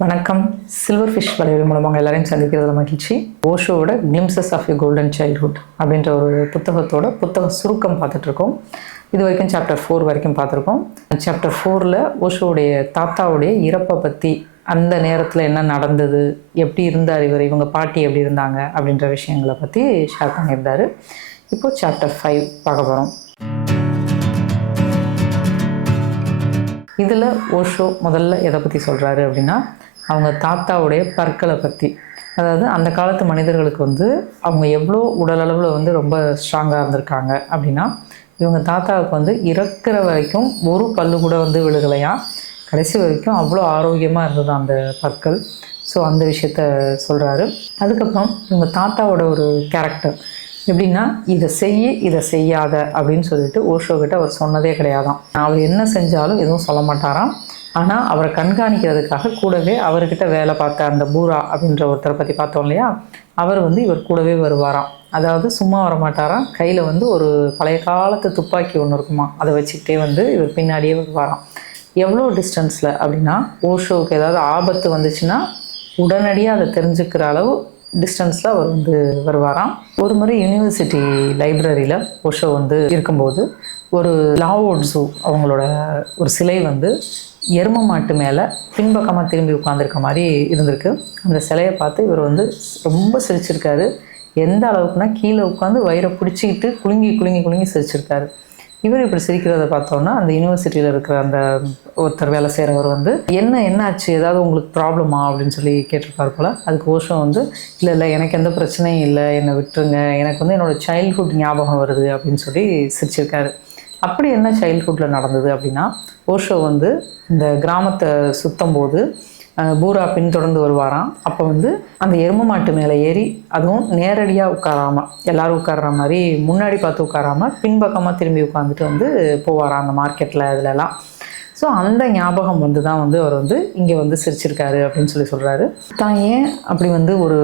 வணக்கம். Silver fish வலைவலி மூலமாக எல்லாரையும் சந்திக்கிறதுல மகிழ்ச்சி. ஓஷோவோட glimpses of you golden childhood அப்படின்ற ஒரு புத்தகத்தோட புத்தக சுருக்கம் பார்த்துட்ருக்கோம். இது வரைக்கும் சாப்டர் 4 வரைக்கும் பார்த்துருக்கோம். சாப்டர் 4ல் ஓஷோவுடைய தாத்தாவுடைய இறப்பை பற்றி, அந்த நேரத்தில் என்ன நடந்தது, எப்படி இருந்தார் இவர், இவங்க பாட்டி எப்படி இருந்தாங்க அப்படின்ற விஷயங்களை பற்றி ஷேர் பண்ணியிருந்தார். இப்போது சாப்டர் 5 பார்க்க போகிறோம். இதில் ஓஷோ முதல்ல எதை பற்றி சொல்கிறாரு அப்படின்னா, அவங்க தாத்தாவுடைய பற்களை பற்றி. அதாவது அந்த காலத்து மனிதர்களுக்கு அவங்க எவ்வளோ உடலளவில் ரொம்ப ஸ்ட்ராங்காக இருந்திருக்காங்க அப்படின்னா, இவங்க தாத்தாவுக்கு இறக்குற வரைக்கும் ஒரு பல்லு கூட விழுகலையாம். கடைசி வரைக்கும் அவ்வளோ ஆரோக்கியமாக இருந்தது அந்த பற்கள். ஸோ அந்த விஷயத்த சொல்கிறாரு. அதுக்கப்புறம் இவங்க தாத்தாவோட ஒரு கேரக்டர் எப்படின்னா, இதை இதை செய்யாத அப்படின்னு சொல்லிட்டு ஓஷோக்கிட்ட அவர் சொன்னதே கிடையாதான். அவர் என்ன செஞ்சாலும் எதுவும் சொல்ல மாட்டாராம். ஆனால் அவரை கண்காணிக்கிறதுக்காக கூடவே அவர்கிட்ட வேலை பார்த்த அந்த பூரா அப்படின்ற ஒருத்தரை பற்றி பார்த்தோம் இல்லையா, அவர் இவர் கூடவே வருவாராம். அதாவது சும்மா வரமாட்டாராம். கையில் ஒரு பழைய காலத்து துப்பாக்கி ஒன்று இருக்குமா, அதை வச்சுக்கிட்டே இவர் பின்னாடியே வருவாராம். எவ்வளோ டிஸ்டன்ஸில் அப்படின்னா, ஓஷோவுக்கு ஏதாவது ஆபத்து வந்துச்சுன்னா உடனடியாக அதை தெரிஞ்சுக்கிற அளவு டிஸ்டன்ஸில் அவர் வருவாராம். ஒரு முறை யூனிவர்சிட்டி லைப்ரரியில் ஓஷோ இருக்கும்போது ஒரு லாவோட் ஜூ அவங்களோட ஒரு சிலை எரும மாட்டு மேலே பின்பக்கமாக திரும்பி உட்காந்துருக்க மாதிரி இருந்திருக்கு. அந்த சிலையை பார்த்து இவர் ரொம்ப சிரிச்சிருக்காரு. எந்த அளவுக்குனா, கீழே உட்காந்து வயிறை பிடிச்சிக்கிட்டு குலுங்கி குலுங்கி குலுங்கி சிரிச்சிருக்காரு. இவர் இப்படி சிரிக்கிறத பார்த்தோன்னா, அந்த யூனிவர்சிட்டியில் இருக்கிற அந்த ஒருத்தர் வேலை செய்கிறவர் என்ன ஆச்சு, ஏதாவது உங்களுக்கு ப்ராப்ளமா அப்படின்னு சொல்லி கேட்டிருப்பார் போல். அதுக்கு ஓஷோ இல்லை எனக்கு எந்த பிரச்சனையும் இல்லை, என்னை விட்டுருங்க, எனக்கு என்னோடய சைல்ட்ஹுட் ஞாபகம் வருது அப்படின்னு சொல்லி சிரிச்சிருக்காரு. அப்படி என்ன சைல்ட்ஹுட்டில் நடந்தது அப்படின்னா, ஓஷோ இந்த கிராமத்தை சுத்தம் போது பூரா பின்தொடர்ந்து வருவாராம். அப்போ அந்த எரும மாட்டு மேலே ஏறி, அதுவும் நேரடியாக உட்காராமல், எல்லோரும் உட்கார்ற மாதிரி முன்னாடி பார்த்து உட்காராமல் பின்பக்கமாக திரும்பி உட்காந்துட்டு போவாராம் அந்த மார்க்கெட்டில் இதுலலாம். ஸோ அந்த ஞாபகம் தான் அவர் இங்கே சிரிச்சிருக்காரு அப்படின்னு சொல்லி சொல்கிறாரு. தான் ஏன் அப்படி ஒரு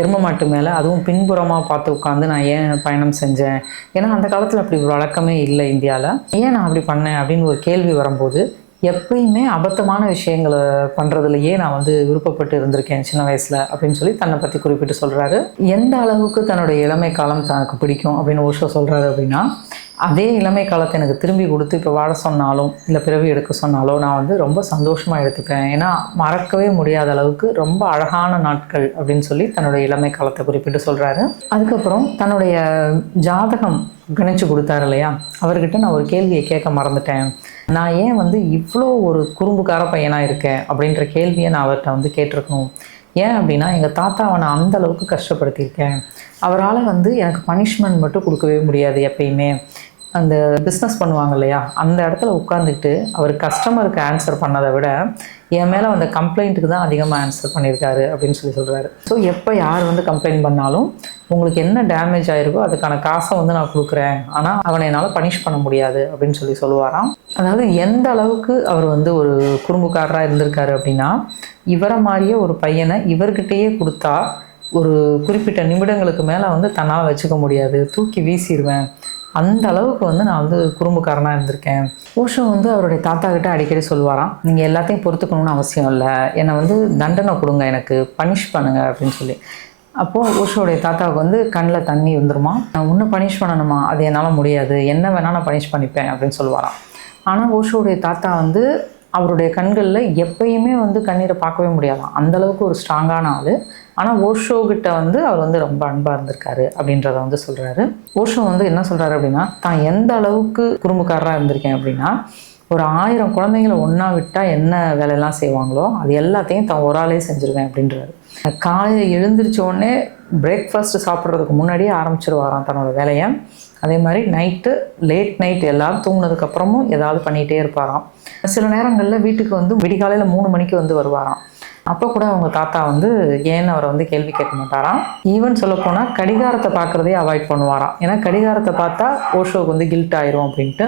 எரும மாட்டு மேலே அதுவும் பின்புறமாக பார்த்து உட்காந்து நான் ஏன் பயணம் செஞ்சேன், ஏன்னா அந்த காலத்தில் அப்படி ஒரு வழக்கமே இல்லை இந்தியாவில், ஏன் நான் அப்படி பண்ணேன் அப்படின்னு ஒரு கேள்வி வரும்போது, எப்பயுமே அபத்தமான விஷயங்களை பண்ணுறதுலையே நான் விருப்பப்பட்டு இருந்திருக்கேன் சின்ன வயசில் அப்படின்னு சொல்லி தன்னை பற்றி குறிப்பிட்டு சொல்கிறாரு. எந்த அளவுக்கு தன்னுடைய இளமை காலம் தனக்கு பிடிக்கும் அப்படின்னு ஓஷோ சொல்கிறாரு அப்படின்னா, அதே இளமை காலத்தை எனக்கு திரும்பி கொடுத்து இப்போ வாழ சொன்னாலும் இல்லை பிறவி எடுக்க சொன்னாலும் நான் ரொம்ப சந்தோஷமாக எடுத்துப்பேன். ஏன்னா மறக்கவே முடியாத அளவுக்கு ரொம்ப அழகான நாட்கள் அப்படின்னு சொல்லி தன்னுடைய இளமை காலத்தை குறிப்பிட்டு சொல்கிறாரு. அதுக்கப்புறம் தன்னுடைய ஜாதகம் கணிச்சு கொடுத்தாரு இல்லையா, அவர்கிட்ட நான் ஒரு கேள்வியை கேட்க மறந்துட்டேன். நான் ஏன் இவ்வளோ ஒரு குறும்புக்கார பையனாக இருக்கேன் அப்படின்ற கேள்வியை நான் அவர்கிட்ட கேட்டிருக்கணும். ஏன் அப்படின்னா, எங்கள் தாத்தாவை நான் அந்த அளவுக்கு கஷ்டப்படுத்தியிருக்கேன். அவரால் எனக்கு பனிஷ்மெண்ட் மட்டும் கொடுக்கவே முடியாது. எப்பயுமே அந்த பிஸ்னஸ் பண்ணுவாங்க இல்லையா, அந்த இடத்துல உட்காந்துக்கிட்டு அவர் கஸ்டமருக்கு ஆன்சர் பண்ணதை விட என் மேலே வந்த கம்ப்ளைண்ட்டுக்கு தான் அதிகமாக ஆன்சர் பண்ணியிருக்காரு அப்படின்னு சொல்லி சொல்கிறாரு. ஸோ எப்போ யார் கம்ப்ளைண்ட் பண்ணாலும் உங்களுக்கு என்ன டேமேஜ் ஆகிருக்கோ அதுக்கான காசை நான் கொடுக்குறேன், ஆனால் அவனை என்னால் பனிஷ் பண்ண முடியாது அப்படின்னு சொல்லி சொல்லுவாராம். அதாவது எந்த அளவுக்கு அவர் ஒரு குறும்புக்காரராக இருந்திருக்காரு அப்படின்னா, இவரை மாதிரியே ஒரு பையனை இவர்கிட்டயே கொடுத்தா ஒரு குறிப்பிட்ட நிமிடங்களுக்கு மேலே தன்னால் வச்சுக்க முடியாது, தூக்கி வீசிடுவேன், அந்த அளவுக்கு நான் குறும்புக்காரனாக இருந்திருக்கேன். ஓஷோ அவருடைய தாத்தா கிட்ட அடிக்கடி சொல்லுவாராம், நீங்கள் எல்லாத்தையும் பொறுத்துக்கணும்னு அவசியம் இல்லை, என்னை தண்டனை கொடுங்க, எனக்கு பனிஷ் பண்ணுங்க அப்படின்னு சொல்லி. அப்போது ஓஷோடைய தாத்தாவுக்கு கண்ணில் தண்ணி வந்துருமா, நான் ஒன்றும் பனிஷ் பண்ணணுமா, அது என்னால் முடியாது, என்ன வேணால் நான் பனிஷ் பண்ணிப்பேன் அப்படின்னு சொல்லுவாராம். ஆனால் ஓஷோடைய தாத்தா அவருடைய கண்களில் எப்பயுமே கண்ணீரை பார்க்கவே முடியாதாம். அந்தளவுக்கு ஒரு ஸ்ட்ராங்கான ஆள். ஆனால் ஓஷோக்கிட்ட அவர் ரொம்ப அன்பாக இருந்திருக்காரு அப்படின்றத சொல்கிறாரு. ஓஷோ என்ன சொல்கிறாரு அப்படின்னா, தான் எந்த அளவுக்கு குறும்புக்காரராக இருந்திருக்கேன் அப்படின்னா, ஒரு 1000 குழந்தைங்களை ஒன்றா விட்டால் என்ன வேலையெல்லாம் செய்வாங்களோ அது எல்லாத்தையும் தான் ஒரு ஆளே செஞ்சுருவேன் அப்படின்றாரு. காலையில் எழுந்திரிச்சோடனே பிரேக்ஃபாஸ்ட்டு சாப்பிட்றதுக்கு முன்னாடியே ஆரம்பிச்சிருவாராம் தன்னோட வேலையை. அதே மாதிரி லேட் நைட் எல்லோரும் தூங்கினதுக்கப்புறமும் ஏதாவது பண்ணிகிட்டே இருப்பாராம். சில நேரங்களில் வீட்டுக்கு விடிகாலையில் 3 மணிக்கு வருவாராம். அப்போ கூட அவங்க தாத்தா ஏன்னு அவரை கேள்வி கேட்க மாட்டாராம். ஈவன் சொல்லப்போனால் கடிகாரத்தை பார்க்குறதே அவாய்ட் பண்ணுவாராம். ஏன்னா கடிகாரத்தை பார்த்தா ஓஷோவுக்கு கில்ட் ஆயிரும் அப்படின்ட்டு.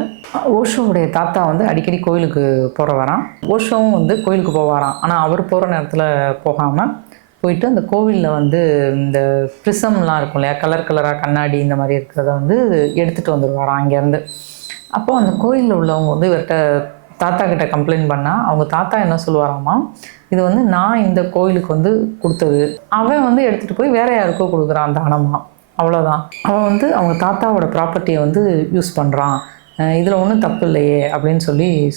ஓஷோவுடைய தாத்தா அடிக்கடி கோயிலுக்கு போகிறவராம். ஓஷோவும் கோயிலுக்கு போவாராம். ஆனால் அவர் போகிற நேரத்தில் போகாமல் போயிட்டு அந்த கோவிலில் இந்த ப்ரிசம்லாம் இருக்கும் இல்லையா, கலர் கலராக கண்ணாடி இந்த மாதிரி இருக்கிறத எடுத்துகிட்டு வந்துடுவாராம் அங்கேருந்து. அப்போது அந்த கோயிலில் உள்ளவங்க இவர்கிட்ட தாத்தா கிட்ட கம்ப்ளைண்ட் பண்ணால் அவங்க தாத்தா என்ன சொல்லுவாராமா, இது வந்து நான் இந்த கோயிலுக்கு வந்து கொடுத்தது, அவன் வந்து எடுத்துகிட்டு போய் வேற யாருக்கோ கொடுக்குறான் தானமாக, அவ்வளோதான். அவன் வந்து அவங்க தாத்தாவோட ப்ராப்பர்ட்டியை வந்து யூஸ் பண்ணுறான், இதில் ஒன்றும் தப்பு இல்லையே அப்படின்னு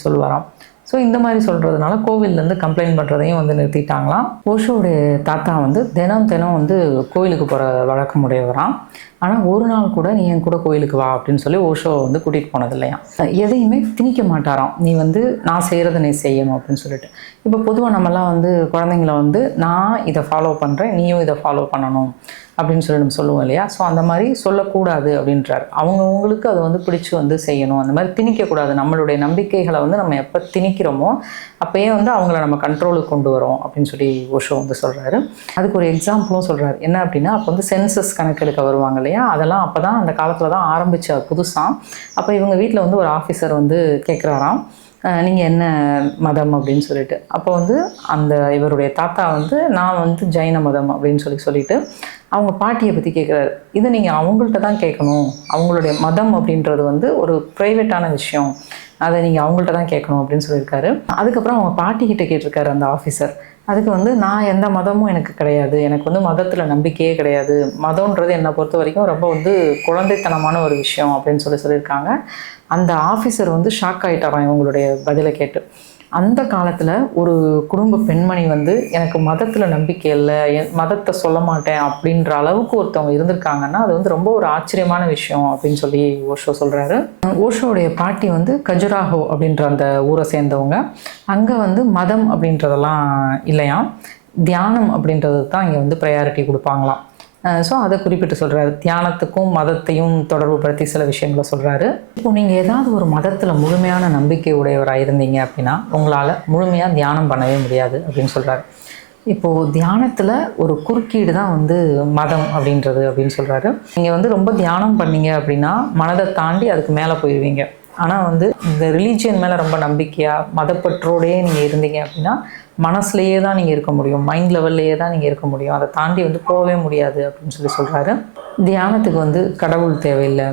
சொல்லுவாராம். ஸோ இந்த மாதிரி சொல்கிறதுனால கோவில்லேருந்து கம்ப்ளைண்ட் பண்ணுறதையும் வந்து நிறுத்திட்டாங்களாம். ஓஷோடைய தாத்தா வந்து தினம் வந்து கோயிலுக்கு போகிற வழக்கம் உடையவரான். ஆனால் ஒரு நாள் கூட நீ என் கூட கோயிலுக்கு வா அப்படின்னு சொல்லி ஓஷோ வந்து கூட்டிகிட்டு போனது இல்லையா. எதையுமே திணிக்க மாட்டாராம், நீ வந்து நான் செய்கிறத நீ செய்யணும் அப்படின்னு சொல்லிட்டு. இப்போ பொதுவாக நம்மலாம் வந்து குழந்தைங்கள வந்து நான் இதை ஃபாலோ பண்ணுறேன், நீயும் இதை ஃபாலோ பண்ணணும் அப்படின்னு சொல்லி நம்ம சொல்லுவோம் இல்லையா. ஸோ அந்த மாதிரி சொல்லக்கூடாது அப்படின்றார். அவங்கவுங்களுக்கு அதை வந்து பிடிச்சி வந்து செய்யணும், அந்த மாதிரி திணிக்கக்கூடாது. நம்மளுடைய நம்பிக்கைகளை வந்து நம்ம எப்போ திணிக்கிறோமோ அப்போயே வந்து அவங்கள நம்ம கண்ட்ரோலுக்கு கொண்டு வரோம் அப்படின்னு சொல்லி ஓஷோ வந்து சொல்கிறாரு. அதுக்கு ஒரு எக்ஸாம்பிளும் சொல்கிறாரு. என்ன அப்படின்னா, அப்போ வந்து சென்சஸ் கணக்கெடுக்க வருவாங்க இல்லையா, அதெல்லாம் அப்போ தான் அந்த காலத்தில் தான் ஆரம்பித்த புதுசாக. அப்போ இவங்க வீட்டில் வந்து ஒரு ஆஃபீஸர் வந்து கேட்குறாராம், நீங்கள் என்ன மதம் அப்படின்னு சொல்லிட்டு. அப்போ வந்து இவருடைய தாத்தா வந்து நான் வந்து ஜைன மதம் அப்படின்னு சொல்லிட்டு அவங்க பாட்டியை பற்றி கேட்குறாரு. இதை நீங்கள் அவங்கள்ட்ட தான் கேட்கணும், அவங்களுடைய மதம் அப்படின்றது வந்து ஒரு ப்ரைவேட்டான விஷயம், அதை நீங்கள் அவங்கள்ட்ட தான் கேட்கணும் அப்படின்னு சொல்லியிருக்காரு. அதுக்கப்புறம் அவங்க பாட்டிக்கிட்ட கேட்டிருக்காரு அந்த ஆஃபீஸர். அதுக்கு வந்து நான் எந்த மதமும் எனக்கு கிடையாது, எனக்கு வந்து மதத்தில் நம்பிக்கையே கிடையாது, மதம்ன்றது என்னை பொறுத்த வரைக்கும் ரொம்ப வந்து குழந்தைத்தனமான ஒரு விஷயம் அப்படின்னு சொல்லியிருக்காங்க. அந்த ஆஃபீஸர் வந்து ஷாக் ஆகிட்டாராம் இவங்களுடைய பதிலை கேட்டு. அந்த காலத்தில் ஒரு குடும்ப பெண்மணி வந்து எனக்கு மதத்தில் நம்பிக்கை இல்லை, மதத்தை சொல்ல மாட்டேன் அப்படின்ற அளவுக்கு ஒருத்தவங்க இருந்திருக்காங்கன்னா அது வந்து ரொம்ப ஒரு ஆச்சரியமான விஷயம் அப்படின்னு சொல்லி ஓஷோ சொல்கிறாரு. ஓஷோடைய பாட்டி வந்து கஜுராஹோ அப்படின்ற அந்த ஊரை சேர்ந்தவங்க. அங்கே வந்து மதம் அப்படின்றதெல்லாம் இல்லையா, தியானம் அப்படின்றது தான் இங்கே வந்து ப்ரையாரிட்டி கொடுப்பாங்களாம். ஸோ அதை குறிப்பிட்டு சொல்கிறாரு. தியானத்துக்கும் மதத்தையும் தொடர்பு படுத்தி சில விஷயங்களை சொல்கிறாரு. இப்போ நீங்கள் ஏதாவது ஒரு மதத்தில் முழுமையான நம்பிக்கை உடையவராக இருந்தீங்க அப்படின்னா உங்களால் முழுமையாக தியானம் பண்ணவே முடியாது அப்படின்னு சொல்கிறாரு. இப்போது தியானத்தில் ஒரு குறுக்கீடு தான் வந்து மதம் அப்படின்றது அப்படின்னு சொல்கிறாரு. நீங்கள் வந்து ரொம்ப தியானம் பண்ணீங்க அப்படின்னா மனதை தாண்டி அதுக்கு மேலே போயிடுவீங்க. ஆனால் வந்து இந்த ரிலீஜியன் மேலே ரொம்ப நம்பிக்கையாக மதப்பற்றோடையே நீங்கள் இருந்தீங்க அப்படின்னா மனசுலேயே தான் நீங்கள் இருக்க முடியும், மைண்ட் லெவல்லையே தான் நீங்கள் இருக்க முடியும், அதை தாண்டி வந்து போகவே முடியாது அப்படின்னு சொல்கிறாரு. தியானத்துக்கு வந்து கடவுள் தேவையில்லை,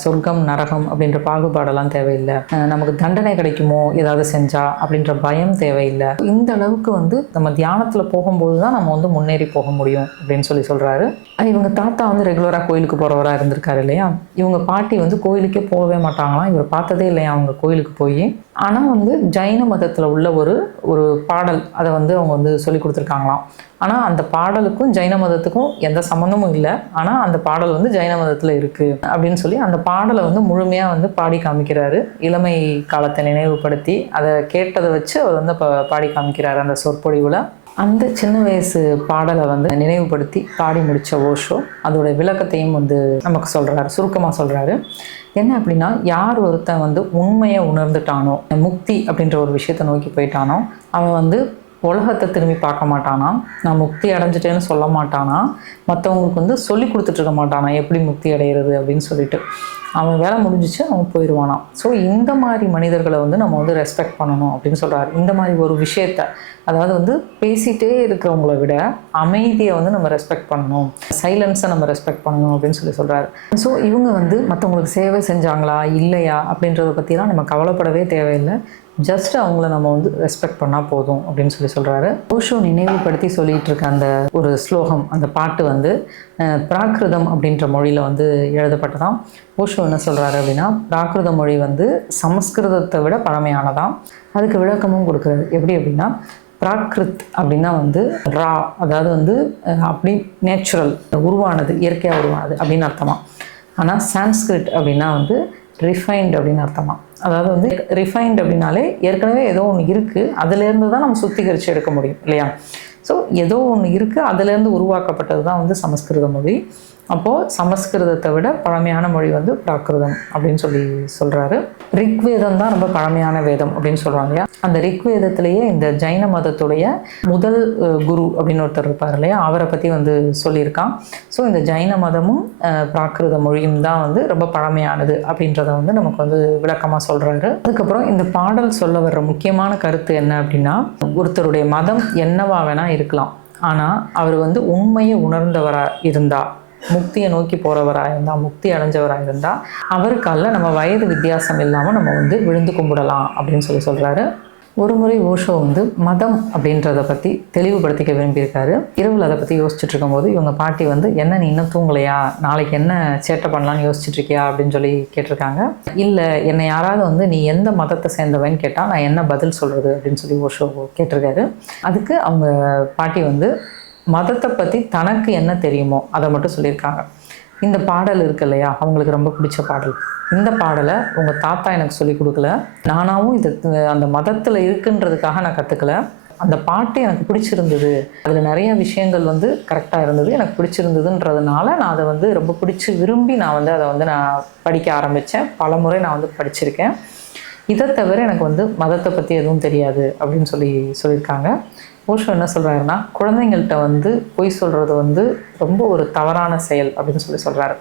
சொர்க்கம் நரகம் அப்படின்ற பாகுபாடெல்லாம் தேவையில்லை, நமக்கு தண்டனை கிடைக்குமோ ஏதாவது செஞ்சா அப்படின்ற பயம் தேவையில்லை. இந்த அளவுக்கு வந்து நம்ம தியானத்தில் போகும்போது தான் நம்ம வந்து முன்னேறி போக முடியும் அப்படின்னு சொல்கிறாரு. இவங்க தாத்தா வந்து ரெகுலராக கோயிலுக்கு போகிறவராக இருந்திருக்காரு இல்லையா. இவங்க பாட்டி வந்து கோயிலுக்கே போகவே மாட்டாங்களாம், இவர் பார்த்ததே இல்லையா அவங்க கோயிலுக்கு போய். ஆனால் வந்து ஜைன மதத்தில் உள்ள ஒரு பாடல் அதை வந்து அவங்க வந்து சொல்லி கொடுத்துருக்காங்களாம். ஆனால் அந்த பாடலுக்கும் ஜைன மதத்துக்கும் எந்த சம்மந்தமும் இல்லை, ஆனால் அந்த பாடல் வந்து ஜைன மதத்தில் இருக்குது அப்படின்னு சொல்லி அந்த பாடலை வந்து முழுமையாக வந்து பாடி காமிக்கிறாரு. இளமை காலத்தை நினைவுபடுத்தி அதை கேட்டதை வச்சு அவர் வந்து பாடி காமிக்கிறாரு அந்த சொற்பொழிவில். அந்த சின்ன வயசு பாடலை வந்து நினைவுபடுத்தி பாடி முடித்த ஓஷோ அதோட விளக்கத்தையும் வந்து நமக்கு சொல்கிறாரு, சுருக்கமாக சொல்கிறாரு. என்ன அப்படின்னா, யார் ஒருத்தன் வந்து உண்மையை உணர்ந்துட்டானோ, முக்தி அப்படின்ற ஒரு விஷயத்தை நோக்கி போயிட்டானோ, அவன் வந்து உலகத்தை திரும்பி பார்க்க மாட்டானா, நான் முக்தி அடைஞ்சிட்டேன்னு சொல்ல மாட்டானா, மற்றவங்களுக்கு வந்து சொல்லி கொடுத்துட்ருக்க மாட்டானா எப்படி முக்தி அடைகிறது அப்படின்னு சொல்லிட்டு. அவன் வேலை முடிஞ்சிச்சு, அவன் போயிடுவானான். ஸோ இந்த மாதிரி மனிதர்களை வந்து நம்ம வந்து ரெஸ்பெக்ட் பண்ணணும் அப்படின்னு சொல்கிறாரு. இந்த மாதிரி ஒரு விஷயத்த, அதாவது வந்து பேசிகிட்டே இருக்கிறவங்கள விட அமைதியை வந்து நம்ம ரெஸ்பெக்ட் பண்ணணும், சைலன்ஸை நம்ம ரெஸ்பெக்ட் பண்ணணும் அப்படின்னு சொல்கிறாரு. ஸோ இவங்க வந்து மற்றவங்களுக்கு சேவை செஞ்சாங்களா இல்லையா அப்படின்றத பற்றிலாம் நம்ம கவலைப்படவே தேவையில்லை, ஜஸ்ட் அவங்கள நம்ம வந்து ரெஸ்பெக்ட் பண்ணால் போதும் அப்படின்னு சொல்கிறாரு. ஓஷோ நினைவுபடுத்தி சொல்லிகிட்டு இருக்க அந்த ஒரு ஸ்லோகம், அந்த பாட்டு வந்து பிராகிருதம் அப்படின்ற மொழியில் வந்து எழுதப்பட்டதான். ஓஷோ என்ன சொல்கிறாரு அப்படின்னா, பிராகிருத மொழி வந்து சமஸ்கிருதத்தை விட பழமையானதான். அதுக்கு விளக்கமும் கொடுக்குறாரு. எப்படி அப்படின்னா, பிராகிருத் அப்படின்னா வந்து ரா, அதாவது வந்து அப்படி நேச்சுரல், உருவானது, இயற்கையாக உருவானது அப்படின்னு அர்த்தமா. ஆனால் சான்ஸ்கிரிட் அப்படின்னா வந்து ரிஃபைன்டு அப்படின்னு அர்த்தமா. அதாவது வந்து ரிஃபைன்டு அப்படின்னாலே ஏற்கனவே ஏதோ ஒன்று இருக்குது, அதுலேருந்து தான் நம்ம சுத்திகரித்து எடுக்க முடியும் இல்லையா. ஸோ ஏதோ ஒன்று இருக்குது, அதுலேருந்து உருவாக்கப்பட்டது தான் வந்து சமஸ்கிருத மொழி. அப்போது சமஸ்கிருதத்தை விட பழமையான மொழி வந்து பிராகிருதம் அப்படின்னு சொல்கிறாரு. ரிக்வேதம் தான் ரொம்ப பழமையான வேதம் அப்படின்னு சொல்கிறாங்க இல்லையா. அந்த ரிக்வேதத்திலேயே இந்த ஜைன மதத்துடைய முதல் குரு அப்படின்னு ஒருத்தர் இருப்பார் இல்லையா, அவரை பற்றி வந்து சொல்லியிருக்கான். ஸோ இந்த ஜைன மதமும் பிராகிருத மொழியும் தான் வந்து ரொம்ப பழமையானது அப்படின்றத வந்து நமக்கு வந்து விளக்கமாக சொல்கிறாரு. அதுக்கப்புறம் இந்த பாடல் சொல்ல வர்ற முக்கியமான கருத்து என்ன அப்படின்னா, ஒருத்தருடைய மதம் என்னவா வேணால் இருக்கலாம், ஆனால் அவர் வந்து உண்மையை உணர்ந்தவராக இருந்தால் முக்தியை நோக்கி போகிறவராக இருந்தால், முக்தி அடைஞ்சவராக இருந்தால் அவருக்கால நம்ம வயது வித்தியாசம் இல்லாமல் நம்ம வந்து விழுந்து கும்பிடலாம் அப்படின்னு சொல்கிறாரு. ஒரு முறை ஓஷோ வந்து மதம் அப்படின்றத பற்றி தெளிவுபடுத்திக்க விரும்பியிருக்காரு. இரவில் அதை பற்றி யோசிச்சுட்டு இருக்கும்போது இவங்க பாட்டி வந்து, என்ன நீ இன்னும் தூங்கலையா, நாளைக்கு என்ன சேட்டை பண்ணலான்னு யோசிச்சுட்டு இருக்கியா அப்படின்னு சொல்லி கேட்டிருக்காங்க. இல்லை, என்னை யாராவது வந்து நீ எந்த மதத்தை சேர்ந்தவன்னு கேட்டால் நான் என்ன பதில் சொல்கிறது அப்படின்னு சொல்லி ஓஷோ கேட்டிருக்காரு. அதுக்கு அவங்க பாட்டி வந்து மதத்தை பற்றி தனக்கு என்ன தெரியுமோ அதை மட்டும் சொல்லியிருக்காங்க. இந்த பாடல் இருக்கு இல்லையா, அவங்களுக்கு ரொம்ப பிடிச்ச பாடல். இந்த பாடலை உங்கள் தாத்தா எனக்கு சொல்லிக் கொடுக்கல, நானாகவும் இது அந்த மதத்தில் இருக்குன்றதுக்காக நான் கற்றுக்கல. அந்த பாட்டு எனக்கு பிடிச்சிருந்தது, அதில் நிறைய விஷயங்கள் வந்து கரெக்டாக இருந்தது, எனக்கு பிடிச்சிருந்ததுன்றதுனால நான் அதை வந்து ரொம்ப பிடிச்சி விரும்பி நான் வந்து அதை வந்து நான் படிக்க ஆரம்பித்தேன். பல முறை நான் வந்து படிச்சிருக்கேன். இதை தவிர எனக்கு வந்து மதத்தை பற்றி எதுவும் தெரியாது அப்படின்னு சொல்லியிருக்காங்க. ஓஷோ என்ன சொல்கிறாருன்னா, குழந்தைங்கள்ட்ட வந்து பொய் சொல்கிறது வந்து ரொம்ப ஒரு தவறான செயல் அப்படின்னு சொல்கிறாரு.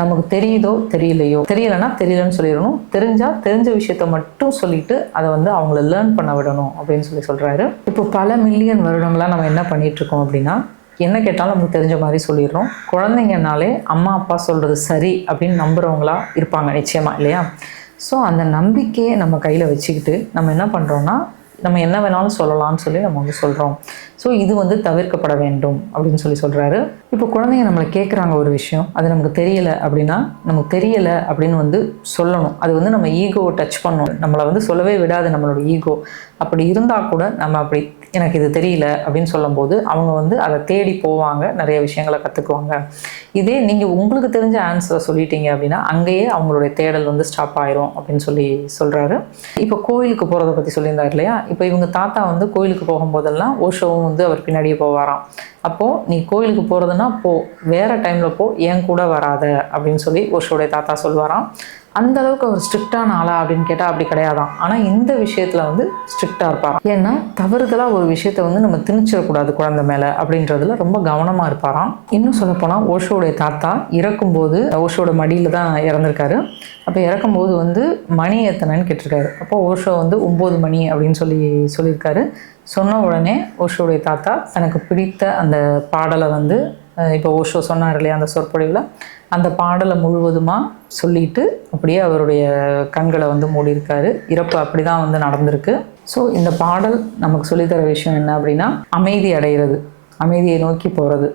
நமக்கு தெரியுதோ தெரியலையோ, தெரியலைன்னா தெரியலன்னு சொல்லிடணும், தெரிஞ்சால் தெரிஞ்ச விஷயத்த மட்டும் சொல்லிவிட்டு அதை வந்து அவங்கள லேர்ன் பண்ண விடணும் அப்படின்னு சொல்கிறாரு. இப்போ பல மில்லியன் வருடங்களாக நம்ம என்ன பண்ணிகிட்ருக்கோம் அப்படின்னா, என்ன கேட்டாலும் நமக்கு தெரிஞ்ச மாதிரி சொல்லிடுறோம். குழந்தைங்கனாலே அம்மா அப்பா சொல்கிறது சரி அப்படின்னு நம்புகிறவங்களா இருப்பாங்க நிச்சயமாக, இல்லையா? ஸோ அந்த நம்பிக்கையை நம்ம கையில் வச்சுக்கிட்டு நம்ம என்ன பண்ணுறோன்னா, நம்ம என்ன வேணாலும் சொல்லலாம்னு சொல்லி நம்ம வந்து சொல்கிறோம். ஸோ இது வந்து தவிர்க்கப்பட வேண்டும் அப்படின்னு சொல்கிறாரு. இப்போ குழந்தைங்க நம்மளை கேட்குறாங்க ஒரு விஷயம், அது நமக்கு தெரியலை அப்படின்னா, நமக்கு தெரியலை அப்படின்னு வந்து சொல்லணும். அது வந்து நம்ம ஈகோவை டச் பண்ணணும். நம்மளை வந்து சொல்லவே விடாது நம்மளோட ஈகோ. அப்படி இருந்தால் கூட நம்ம அப்படி எனக்கு இது தெரியல அப்படின்னு சொல்லும்போது அவங்க வந்து அதை தேடி போவாங்க, நிறைய விஷயங்களை கற்றுக்குவாங்க. இதே நீங்கள் உங்களுக்கு தெரிஞ்ச ஆன்சரை சொல்லிட்டீங்க அப்படின்னா அங்கேயே அவங்களுடைய தேடல் வந்து ஸ்டாப் ஆயிரும் அப்படின்னு சொல்கிறாரு. இப்போ கோயிலுக்கு போகிறத பற்றி சொல்லியிருந்தார் இல்லையா, இப்போ இவங்க தாத்தா வந்து கோயிலுக்கு போகும்போதெல்லாம் ஓஷோவும் வந்து அவர் பின்னாடியே போவாராம். அப்போது நீ கோயிலுக்கு போகிறதுனா போ, வேறு டைமில் போ, ஏன் கூட வராத அப்படின்னு சொல்லி ஓஷோடைய தாத்தா சொல்வாராம். அந்தளவுக்கு அவர் ஸ்ட்ரிக்டான ஆளா அப்படின்னு கேட்டால் அப்படி கிடையாதான். ஆனால் இந்த விஷயத்தில் வந்து ஸ்ட்ரிக்டாக இருப்பாராம். ஏன்னா தவறுதலாக ஒரு விஷயத்தை வந்து நம்ம திணிச்சிடக்கூடாது குழந்தை மேலே அப்படின்றதுல ரொம்ப கவனமாக இருப்பாராம். இன்னும் சொல்லப்போனால் ஓஷோடைய தாத்தா இறக்கும்போது ஓஷோட மடியில் தான் இறந்துருக்காரு. அப்போ இறக்கும்போது வந்து மணி எத்தனைன்னு கேட்டிருக்காரு. அப்போ ஓஷோ வந்து 9 மணி அப்படின்னு சொல்லியிருக்காரு. சொன்ன உடனே ஓஷோடைய தாத்தா தனக்கு பிடித்த அந்த பாடலை வந்து, இப்போ ஓஷோ சொன்னார் இல்லையா அந்த சொற்பொழிவில், அந்த பாடலை முழுவதுமாக சொல்லிட்டு அப்படியே அவருடைய கண்களை வந்து மூடியிருக்காரு. இறப்பு அப்படி தான் வந்து நடந்திருக்கு. ஸோ இந்த பாடல் நமக்கு சொல்லித்தர விஷயம் என்ன அப்படின்னா, அமைதி அடைகிறது, அமைதியை நோக்கி போகிறது,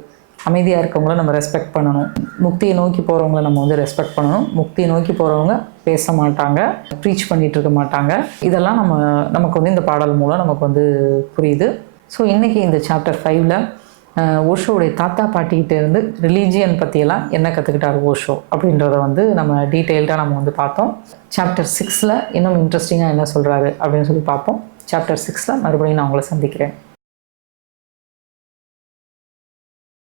அமைதியாக இருக்கவங்கள நம்ம ரெஸ்பெக்ட் பண்ணணும், முக்தியை நோக்கி போகிறவங்கள நம்ம வந்து ரெஸ்பெக்ட் பண்ணணும். முக்தியை நோக்கி போகிறவங்க பேச மாட்டாங்க, ப்ரீச் பண்ணிகிட்டு இருக்க மாட்டாங்க. இதெல்லாம் நமக்கு வந்து இந்த பாடல் மூலம் நமக்கு வந்து புரியுது. ஸோ இன்றைக்கி இந்த சாப்டர் 5ல் ஓஷோடைய தாத்தா பாட்டிக்கிட்டே இருந்து ரிலீஜியன் பற்றியெல்லாம் என்ன கற்றுக்கிட்டார் ஓஷோ அப்படின்றத வந்து நம்ம டீட்டெயில்டாக நம்ம வந்து பார்த்தோம். சாப்டர் 6ல் இன்னும் இன்ட்ரெஸ்டிங்காக என்ன சொல்கிறாரு அப்படின்னு சொல்லி பார்ப்போம். சாப்டர் 6ல் மறுபடியும் நான் உங்களை சந்திக்கிறேன்.